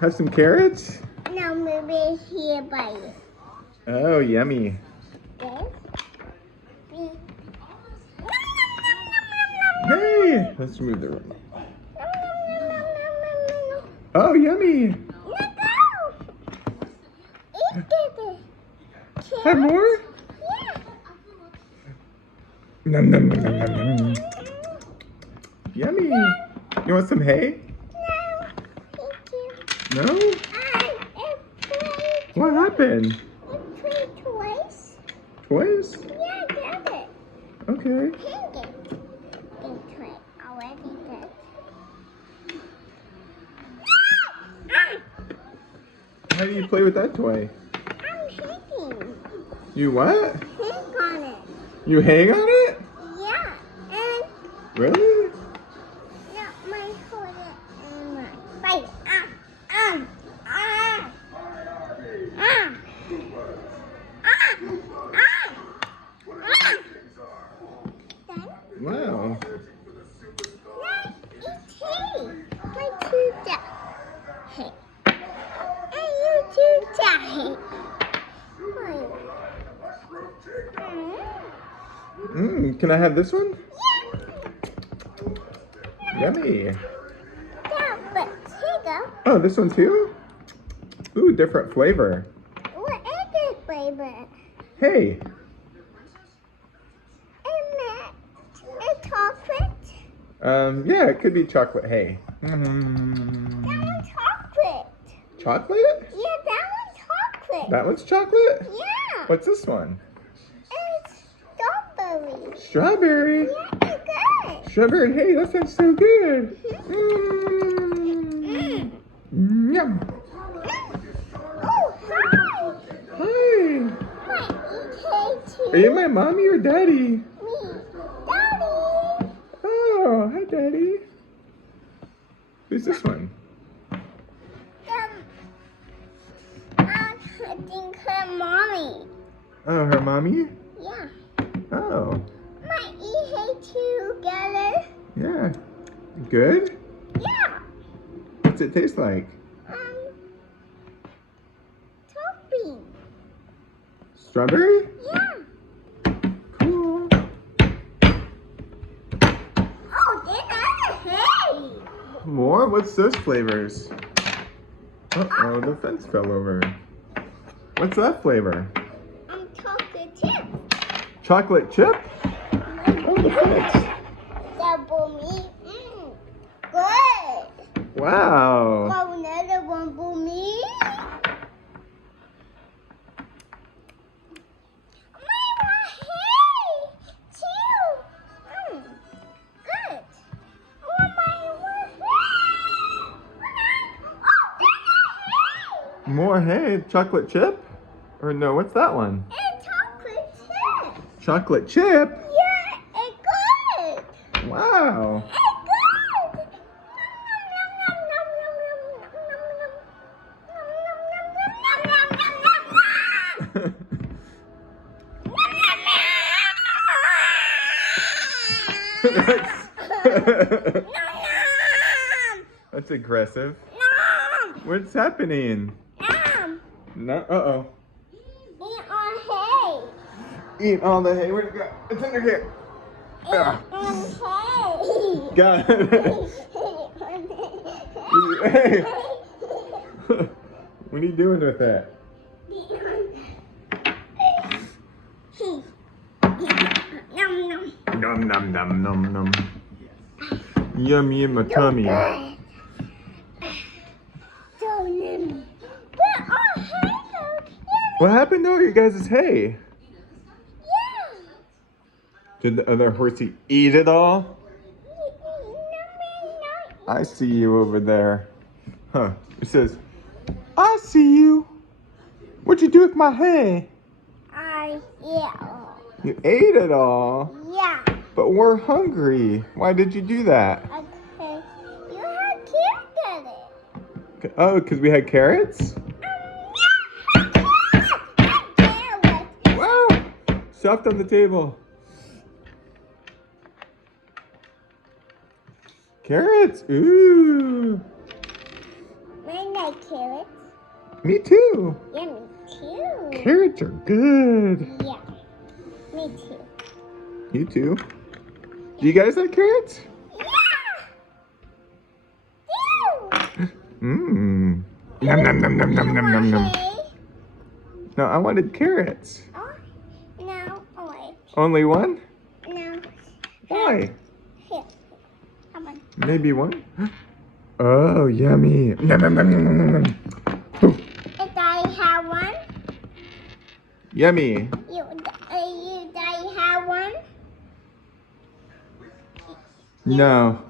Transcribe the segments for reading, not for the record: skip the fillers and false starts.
Have some carrots? No, maybe here by you. Oh, yummy. This. Hey, let's remove the remote. Oh, yummy. Have more? Yeah. Nom, nom, nom, nom, nom, nom. Yummy. You want some hay? No, thank you. No? What happened? It played twice. Twice? Yeah, I got it. Okay. Hang it. It played already did. How do you play with that toy? I'm hanging. You what? Hang on it. You hang on it? Yeah. And Really? not my hold it and my fight. Ah. Ah. Ah. Ah. Then, Wow. now it's hay. My two hay. And you two hay. Can I have this one? Yeah. Yummy. Yeah, but here you go. Oh, this one too? Ooh, different flavor. What is this flavor? Hey. A chocolate? Yeah, it could be chocolate hay. That one's chocolate. Chocolate? Yeah, that one's chocolate. That one's chocolate? Yeah. What's this one? It's strawberry. Strawberry. Yeah, it's good. Strawberry hay, that sounds so good. Yum. Oh, hi. Hi. My EK too. Are you my mommy or daddy? Me. Daddy. Oh, hi, daddy. Who's this one? I think her mommy. Oh, her mommy? Yeah. Oh, My EK together. yeah. Good? Yeah. What's it taste like? Topping. Strawberry? Yeah. Cool. Oh, there's another hay. More? What's those flavors? Uh-oh, the fence fell over. What's that flavor? Chocolate chip. Chocolate chip? Oh, the fence. Double meat. Good. Wow. Oh, another one for me. Good. More hay? Chocolate chip? Or no, what's that one? It's chocolate chip. Chocolate chip? Yeah, it's good. Wow. It's good. That's aggressive. What's happening? No. Uh-oh. Eat on hay. Eat all the hay. Where'd it go? It's under here. Ah. Eat on hay. Got it. Hey. What are you doing with that? Nom nom nom nom nom. Yummy in my tummy. What happened to all you guys' hay? Did the other horsey eat it all? I see you over there. Huh. It says, I see you. What'd you do with my hay? I eat all. You ate it all. Yeah. But we're hungry. Why did you do that? Okay. You have carrots in it. Oh, because we had carrots? Wow! Stuffed on the table. Carrots! Ooh! I like carrots. Me too. Yeah, me too. Carrots are good. Yeah, me too. You too. Do you guys like carrots? Yeah! Mmm. Nom nom nom nom nom nom nom nom. Hay? No, I wanted carrots. Oh, no, oh wait. Only one? No. Why? Here. Come on. Maybe one? Oh, yummy. Nom nom nom nom nom nom. Ooh, If I have one, yummy. you I have one. No.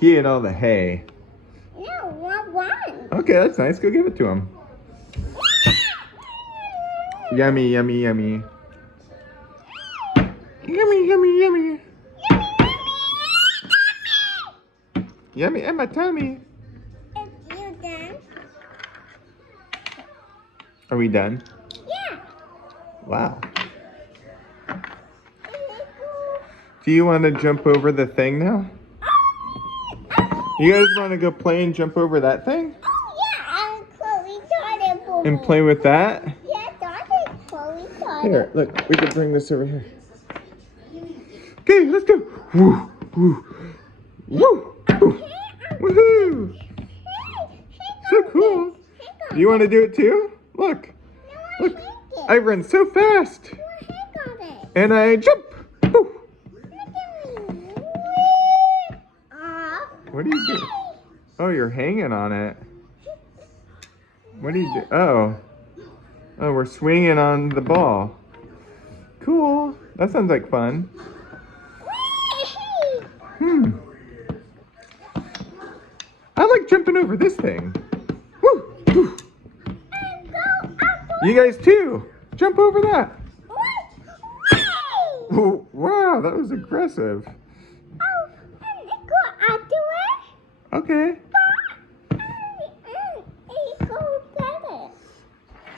He ate all the hay. No, one. Okay, that's nice. Go give it to him. Yummy, yummy, yummy. Yummy, yummy, yummy. Yummy in my tummy. If you done? Are we done? Yeah. Wow. Do you want to jump over the thing now? You guys want to go play and jump over that thing? Oh yeah, I'm Chloe Jordan. And play with that? Yeah, Jordan, Chloe Jordan. Here, look, we could bring this over here. Okay, let's go. Woo, woo, woo, woo. Woohoo! So cool. You want to do it too? Look, look. I run so fast. And I jump. Woo. What do you do? Oh, you're hanging on it. What do you do? Oh. Oh, we're swinging on the ball. Cool. That sounds like fun. I like jumping over this thing. Woo, woo. You guys too. Jump over that. Oh, wow, that was aggressive. Okay.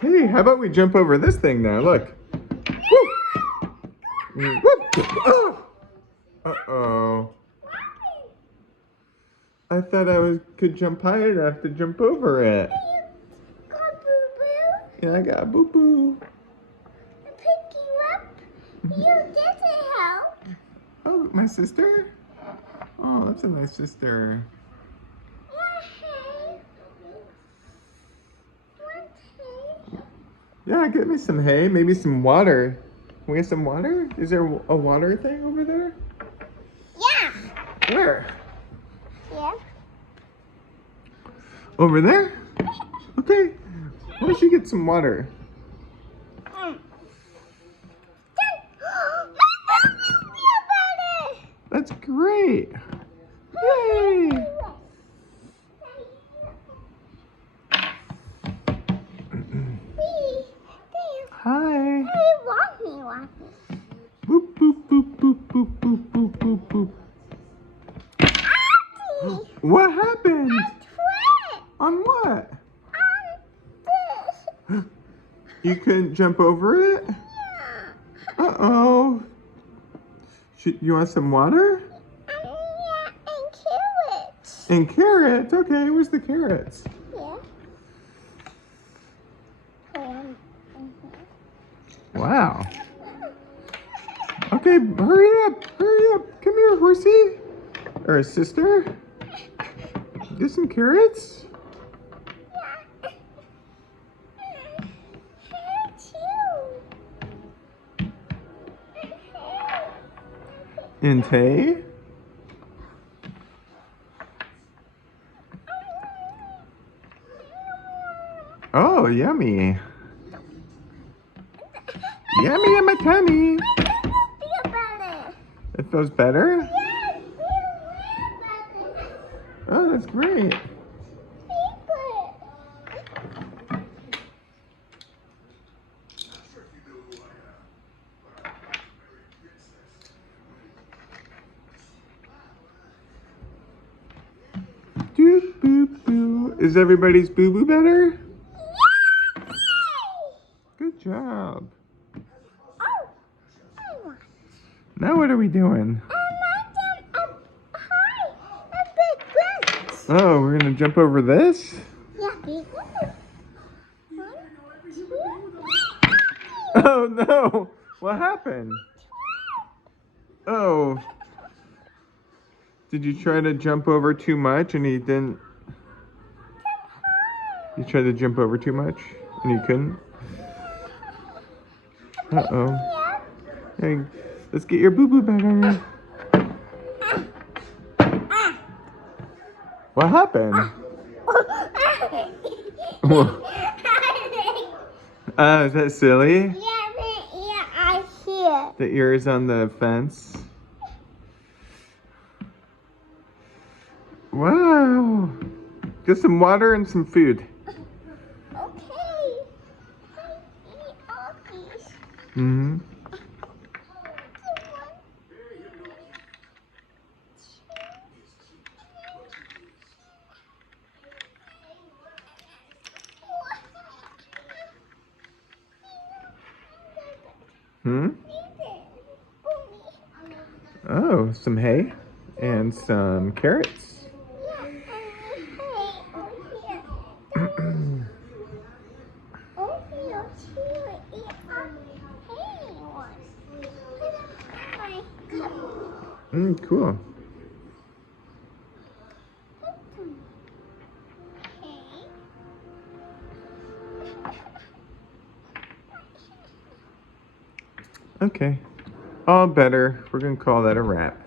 Hey, how about we jump over this thing now? Look. Woo. Woo. Oh. Uh-oh. I thought I could jump high enough to jump over it. Yeah, I got boo-boo. Oh, my sister? Oh, that's a nice sister. Yeah, get me some hay, maybe some water. Can we get some water? Is there a water thing over there? Yeah. Where? Yeah. Over there? Okay. Why don't you get some water? That's great. Yay! Hi. Boop, boop, boop, boop, boop, boop, boop, boop, boop. What happened? On what? You couldn't jump over it? Uh-oh. You want some water? And carrots. And carrots? Okay, where's the carrots? Yeah. Wow. Okay, hurry up, hurry up. Come here, horsey. Or sister. Get some carrots. And hay. Oh, yummy. Yummy in my tummy. It feels better? Oh, that's great. Doop, boop, boo. Is everybody's boo-boo better? Good job. Now what are we doing? Oh, we're gonna jump over this? Yeah. Oh no! What happened? Oh. Did you try to jump over too much and he didn't? You tried to jump over too much and you couldn't? Uh-oh. Hey, let's get your boo-boo back on here. What happened? Is that silly? Yeah, I hear. The ears on the fence? Wow. Get some water and some food. Okay. I eat all these. Mm-hmm. Hmm? Oh, some hay and some carrots. Cool. Okay. All better. We're gonna call that a wrap.